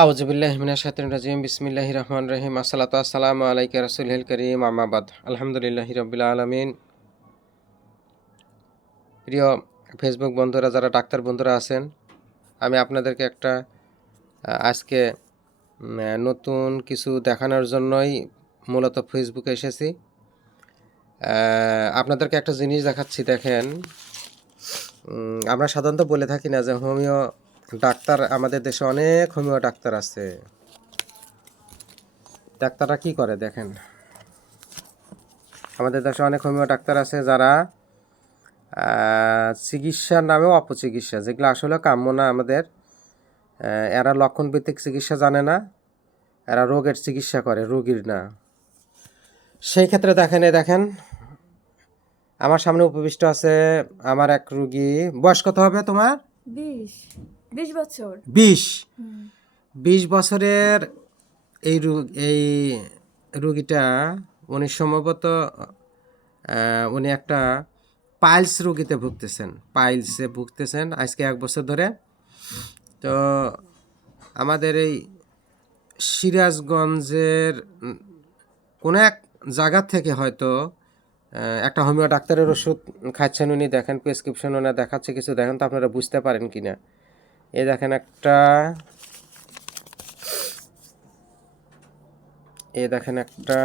আউযুবিল্লাহি মিনাশ শাইতানির রাজিম বিসমিল্লাহির রহমানির রহিম আসসালাতু ওয়াসসালামু আলাইকা রাসূলিল কারীম আম্মা বাদ আলহামদুলিল্লাহি রাব্বিল আলামিন। প্রিয় ফেসবুক বন্ধুরা, যারা ডাক্তার বন্ধুরা আছেন, আমি আপনাদেরকে একটা আজকে নতুন কিছু দেখানোর জন্যই মূলত ফেসবুকে এসেছি। আপনাদেরকে একটা জিনিস দেখাচ্ছি, দেখেন। আমরা সাধারণত বলে থাকি না যে হোমিও ডাক্তার, আমাদের দেশে অনেক হোমিও ডাক্তার আছে। ডাক্তাররা কি করে দেখেন, আমাদের দেশে অনেক হোমিও ডাক্তার আছে যারা চিকিৎসার নামেও অপচিকিৎসা, যেগুলো আসলে কাম্য না আমাদের। এরা লক্ষণভিত্তিক চিকিৎসা জানে না, এরা রোগের চিকিৎসা করে, রোগীর না। সেই ক্ষেত্রে দেখেন আমার সামনে উপবিষ্ট আছে আমার এক রুগী। বয়স কত হবে তোমার? 20 বছর। 20 বছরের এই রুগীটা, উনি সম্ভবত উনি একটা পাইলস রোগীতে ভুগতেছেন আজকে 1 বছর ধরে। তো আমাদের এই সিরাজগঞ্জের কোনো এক জায়গা থেকে হয়তো একটা হোমিও ডাক্তারের ওষুধ খাচ্ছেন উনি। দেখেন প্রেসক্রিপশন ওনার দেখাচ্ছে কিছু, দেখেন তো আপনারা বুঝতে পারেন কি না। এই দেখেন একটা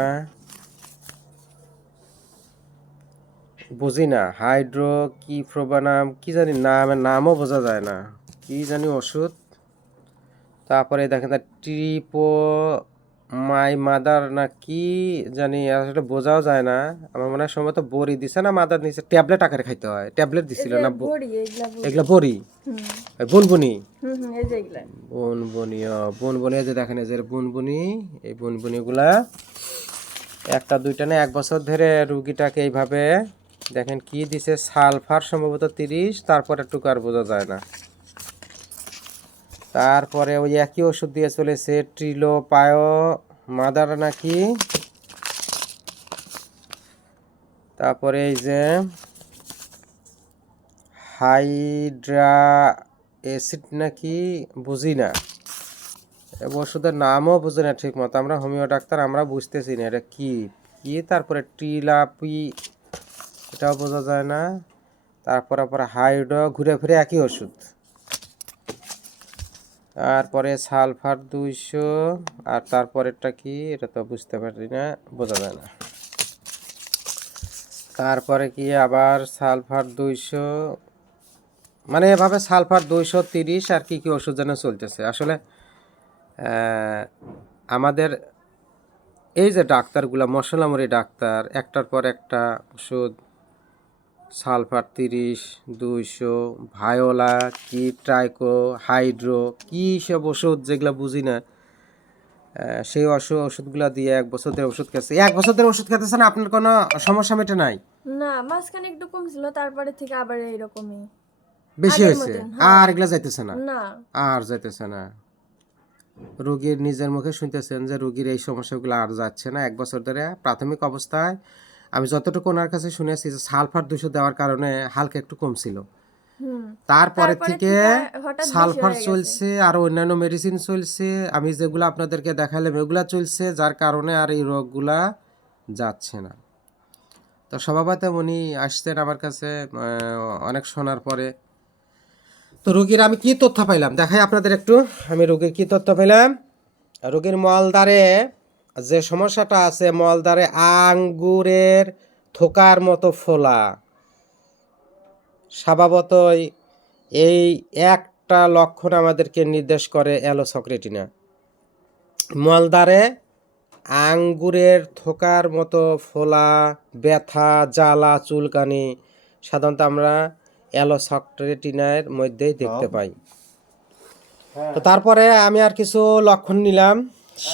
বুঝি না, হাইড্রো কি প্রোবানাম কি জানি, নামও বোঝা যায় না, কি জানি ওষুধ। তারপরে দেখেন ট্রিপো মাই মাদার না কি জানি, আসলে বোঝাও যায় না। আমার মনে হয় সম্ভবত বড়ি দিছে না মাদার নিচে, ট্যাবলেট আকারে খাইতে হয়, ট্যাবলেট দিছিল না? এগুলা বড়ি, বুনবুনি, বুনবুনি যে দেখেন, এই যে বুনবুনি, এই বুনবুনিগুলা একটা দুইটা না 1 বছর ধরে রুগীটাকে এইভাবে দেখেন কি দিছে, সালফার সম্ভবত 30, তারপর একটু আর বোঝা যায় না। তারপরে ওই একই ওষুধ দিয়ে চলেছে ট্রিলো পায়ো মাদার নাকি। তারপরে এই যে হাইড্রা অ্যাসিড নাকি, বুঝি না ওষুধের নামও বুঝি না ঠিক মতো। আমরা হোমিও ডাক্তার, আমরা বুঝতেছি না এটা কি কি। তারপরে টিলাপি, এটাও বোঝা যায় না। তারপরে হাইড্রো, ঘুরে ফিরে একই ওষুধ। তারপরে সালফার 200, আর তারপরেরটা কি এটা তো বুঝতে পারি না, বোঝা যায় না। তারপরে কি আবার সালফার 200, মানে এভাবে সালফার 230 আর কি কি ওষুধ যেন চলতেছে। আসলে আমাদের এই যে ডাক্তারগুলা মশলামরি ডাক্তার, একটার পর একটা ওষুধ, সালফার 30, 200, ভায়োলা কি, ট্রাইকো, হাইড্রো কি সব ওষুধ যেগুলো বুঝি না, সেই ওষুধগুলা দিয়ে 1 বছর ধরে ওষুধ খেয়েছে। 1 বছর ধরে ওষুধ খেতেছেন, আপনার কোনো সমস্যা মেটে নাই? না, মাঝখানে একটু কমছিল, তারপরে থেকে আবার এইরকমই বেশি হয়েছে? আর এগুলা যাইতেছে না? না, আর যাইতেছে না। রোগীর নিজের মুখে শুনতেছেন যে রোগীর এই সমস্যাগুলো আর যাচ্ছে না 1 বছর ধরে। প্রাথমিক অবস্থায় আমি যতটুকু ওনার কাছে শুনেছি যে সালফার 200 দেওয়ার কারণে হালকা একটু কমছিল। তারপরে থেকে সালফার চলছে, আর অন্যান্য মেডিসিন চলছে, আমি যেগুলো আপনাদেরকে দেখালাম এগুলা চলছে, যার কারণে আর এই রোগগুলা যাচ্ছে না। তো স্বভাবতই উনি আসছেন আমার কাছে অনেক শোনার পরে। তো রোগীর আমি কি তথ্য পাইলাম দেখাই আপনাদের একটু। আমি রোগীর কি তথ্য পেলাম, রোগীর মলদ্বারে যে সমস্যাটা আছে, মলদ্বারে আঙ্গুরের থোকার মতো ফোলা। স্বভাবতই এই একটা লক্ষণ আমাদেরকে নির্দেশ করে অ্যালোসক্রেটিনা। মলদ্বারে আঙ্গুরের থোকার মতো ফোলা, ব্যথা, জ্বালা, চুলকানি সাধারণত আমরা অ্যালোসক্রেটিনার মধ্যেই দেখতে পাই। তো তারপরে আমি আর কিছু লক্ষণ নিলাম।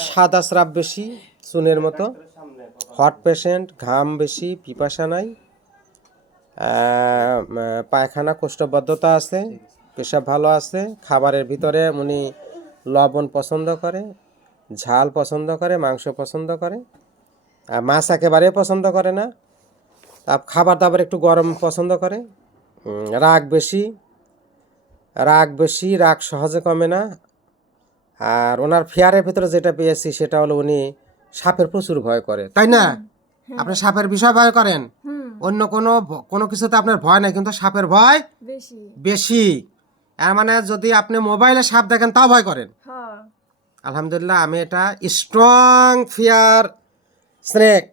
সাদা স্রাব বেশি, চুনের মতো, হট পেশেন্ট, ঘাম বেশি, পিপাসা নাই, পায়খানা কোষ্ঠবদ্ধতা আছে, পেশাব ভালো আছে, খাবারের ভিতরে উনি লবণ পছন্দ করে, ঝাল পছন্দ করে, মাংস পছন্দ করে, মাছ একেবারে পছন্দ করে না, খাবার দাবার একটু গরম পছন্দ করে, রাগ বেশি, রাগ সহজে কমে না, আর ওনার ফেয়ারের ভিতরে যেটা পেয়েছি সেটা হলো উনি সাপের প্রচুর ভয় করে, তাই না? আপনি সাপের বিষয় ভয় করেন, অন্য কোনো কিছুতে আপনার ভয় নাই, কিন্তু সাপের ভয় বেশি। বেশি। এর মানে যদি আপনি মোবাইলে সাপ দেখেন তাও ভয় করেন। হ্যাঁ। আলহামদুলিল্লাহ, আমি এটা স্ট্রং ফিয়ার স্নেক।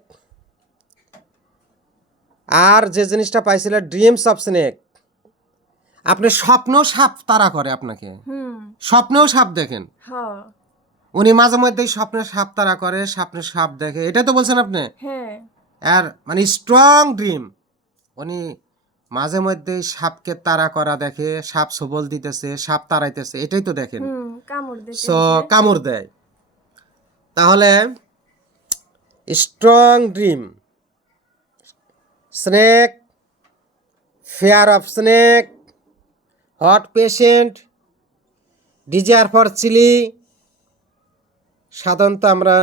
আর যে জিনিসটা পাইছিল ড্রিমস অফ স্নেক, আপনি স্বপ্নেও সাপ তাড়া করে আপনাকে, স্বপ্নেও সাপ দেখেন। হ্যাঁ। উনি মাঝে মধ্যেই স্বপ্নে সাপ তাড়া করে, স্বপ্নে সাপ দেখে, এটাই তো বলছেন আপনি। হ্যাঁ। আর মানে স্ট্রং ড্রিম, উনি মাঝে মধ্যেই সাপকে তাড়া করা দেখে, সাপ সবল দিতেছে, সাপ তাড়াইতেছে, এটাই তো দেখেন। কামড় দিতে সো কামড় দেয়। তাহলে strong dream, snake, fear of snake, hot patient, desire for chilli. সাধারণত আমরা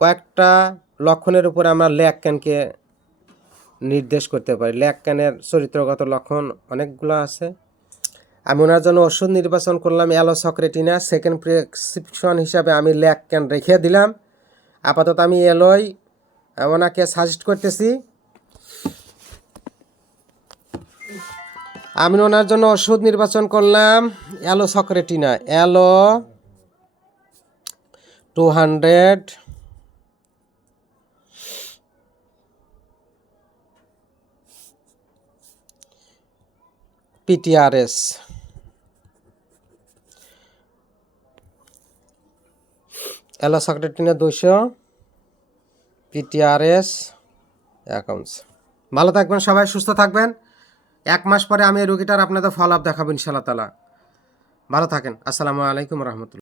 কয়েকটা লক্ষণের উপরে আমরা ল্যাক ক্যানকে নির্দেশ করতে পারি। ল্যাক ক্যানের চরিত্রগত লক্ষণ অনেকগুলো আছে। আমি ওনার জন্য ওষুধ নির্বাচন করলাম অ্যালোসক্রেটিনা। সেকেন্ড প্রেসক্রিপশন হিসাবে আমি ল্যাক ক্যান রেখে দিলাম। আপাতত আমি এলোই ওনাকে সাজেস্ট করতেছি। আমি ওনার জন্য ওষুধ নির্বাচন করলাম অ্যালোসক্রেটিনা, 200 PTRS। অ্যালোসক্রেটিনা 200 PTRS accounts. ভালো থাকবেন সবাই, সুস্থ থাকবেন। 1 মাস পরে আমি এই রোগীটার আপনাদের ফলো আপ দেখাবো ইনশাআল্লাহ তাআলা। ভালো থাকেন। আসসালামু আলাইকুম রহমতুল্লাহ।